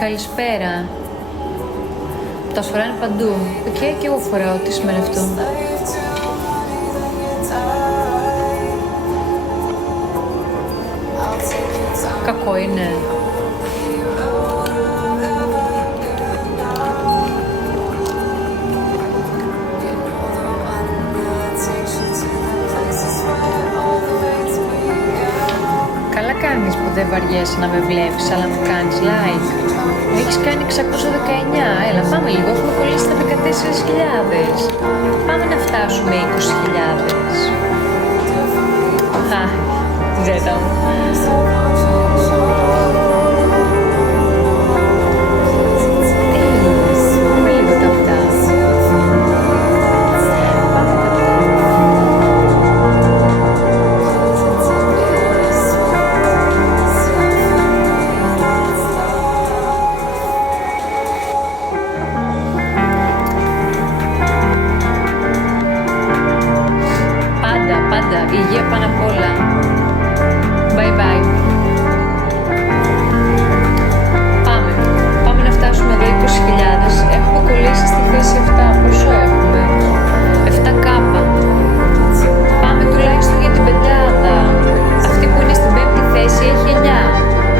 Καλησπέρα. Τα φοράνε παντού. Και εγώ φοράω. Τι σημαίνει αυτό? Κακό είναι. Καλά κάνεις που δεν βαριέσαι να με βλέπεις, αλλά μου κάνεις like. Έχεις κάνει 619, έλα πάμε λίγο, έχουμε κολλήσει τα 14.000. Πάμε να φτάσουμε 20.000. Αχ, ζέτα μου. Πάμε λίγο τα αυτά. Πάντα, υγεία πάνω απ' όλα. Bye bye. Πάμε να φτάσουμε εδώ 20.000. Έχουμε κολλήσει στη θέση 7. Πόσο έχουμε? 7K. Πάμε τουλάχιστον για την πεντάδα. Αυτή που είναι στην 5η θέση έχει 9.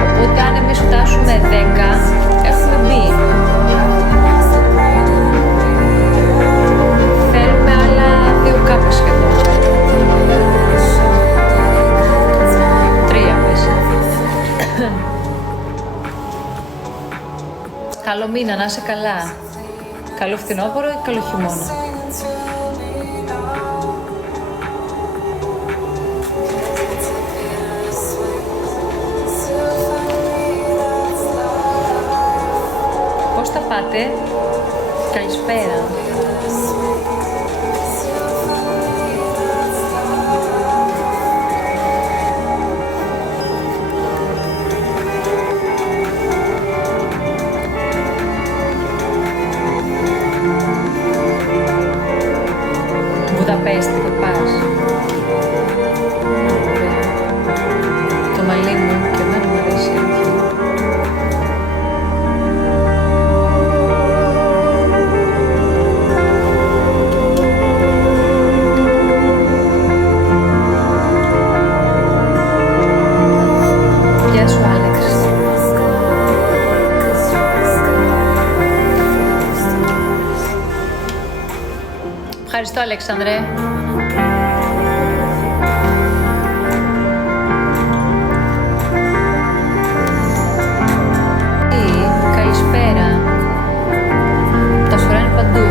Οπότε αν εμείς φτάσουμε 10, έχουμε μπει. Θέλουμε άλλα 2K σχεδόν. 3 πες. Καλό μήνα, να είσαι καλά. Καλό φθινόπωρο ή καλό χειμώνα. Πώς τα πάτε? Καλησπέρα. Βουδαπέστη θα πας? Ωραία. Το μαλλί μου και εμένα μου αρέσει έτσι. Γεια σου Άλεξ. Ευχαριστώ Αλέξανδρε. Καλησπέρα. Τα φοράνε παντού.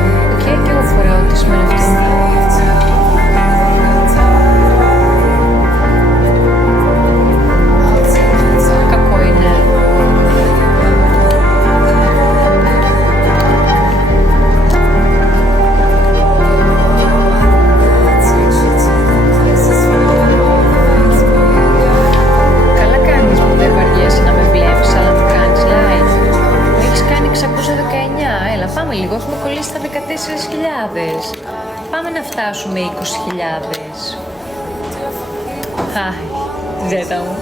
Και εγώ φοράω. Τι σημαίνει αυτό? Κακό είναι. Καλά κάνεις που δεν βαριέσαι να με βλέπεις, αλλά μου κάνεις like. Έχεις κάνει 619, έλα πάμε λίγο, έχουμε κολλήσει τα 14.000. Πάμε να φτάσουμε 20.000. Αχ, ζέτα μου.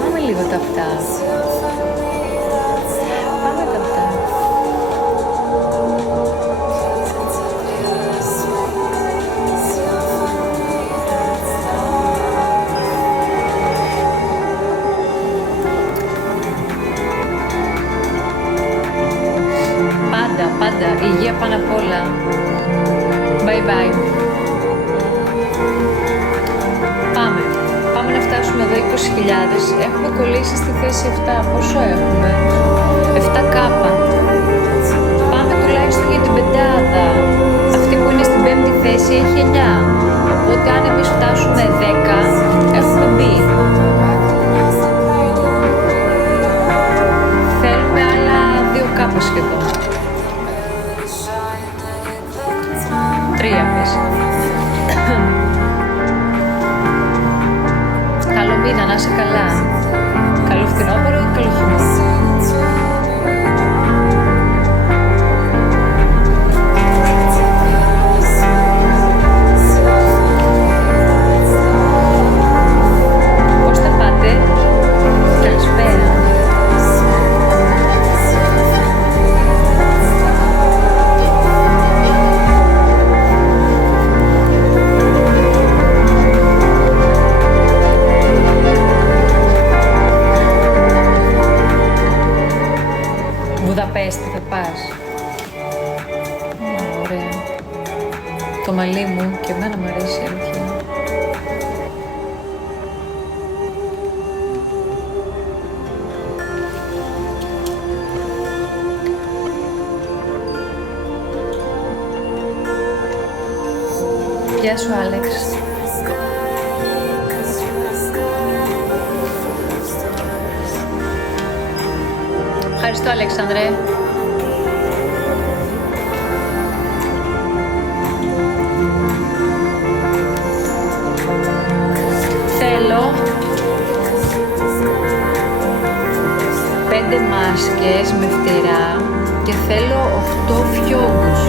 Πάμε λίγο τα αυτά. Πάμε τα αυτά. Πάντα, υγεία πάνω απ' όλα. Bye bye. Πάμε να φτάσουμε εδώ 20.000. Έχουμε κολλήσει στη θέση 7. Πόσο έχουμε? 7K. Πάμε τουλάχιστον για την πεντάδα. Αυτή που είναι στην 5η θέση έχει 9. Οπότε αν εμείς φτάσουμε 10, έχουμε μπει. Θέλουμε άλλα 2K σχεδόν. 3 πες. Καλό μήνα, να είσαι καλά. Καλό φθινόπωρο ή καλό χειμώνα. και εμένα μου αρέσει η αλήθεια. Γεια σου, Άλεξ. Ευχαριστώ, Αλέξανδρε. Θέλω 5 μάσκες με φτερά και θέλω 8 φιόγκους.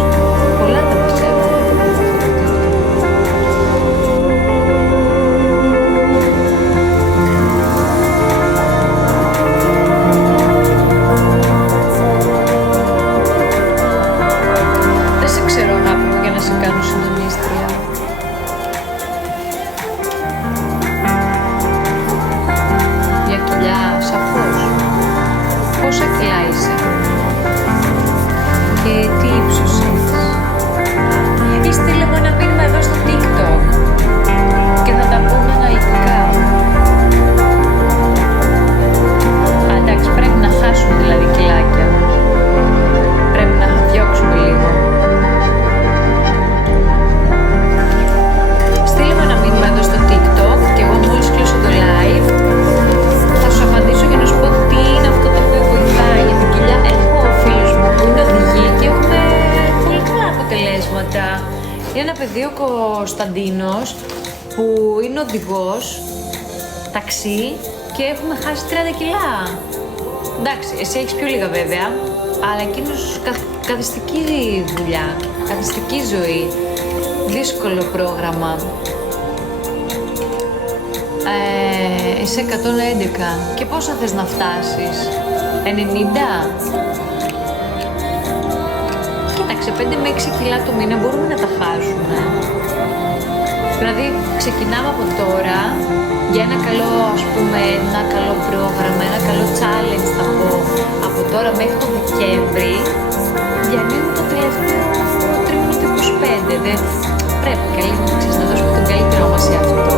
Πολλά τα πιστεύω. Δεν σε ξέρω, αγάπη μου, για να σε κάνω συντονίστρια. Για κοιλιά, σαφώς. Πόσα κιλά είσαι και τι ύψος έχεις? Ή στείλε μου ένα μήνυμα εδώ στο TikTok και θα τα πούμε αναλυτικά. Εντάξει, πρέπει να χάσουμε δηλαδή κιλάκια. Πρέπει να διώξουμε λίγο. Στείλε μου ένα μήνυμα εδώ στο TikTok και εγώ μόλις κλείσω το live θα σου απαντήσω για να σου πω τι είναι αυτό το οποίο βοηθάει για την κοιλιά. Έχω φίλους μου που είναι οδηγοί και έχουν πολύ καλά αποτελέσματα. Είναι ένα παιδί, ο Κωνσταντίνος, που είναι οδηγός ταξί και έχουμε χάσει 30 κιλά. Εντάξει, εσύ έχεις πιο λίγα βέβαια, αλλά εκείνος καθιστική δουλειά, καθιστική ζωή, δύσκολο πρόγραμμα. Είσαι 111 και πόσα θες να φτάσεις? 90? Κοίταξε, 5 με 6 κιλά το μήνα μπορούμε να τα χάσουμε. Δηλαδή ξεκινάμε από τώρα για ένα καλό, ας πούμε, ένα καλό πρόγραμμα, ένα καλό challenge θα πω, από τώρα μέχρι το Δεκέμβρη, διανύουμε το τελευταίο τρίμηνο του 25. Δεν πρέπει να δώσουμε τον καλύτερό μας σε αυτό.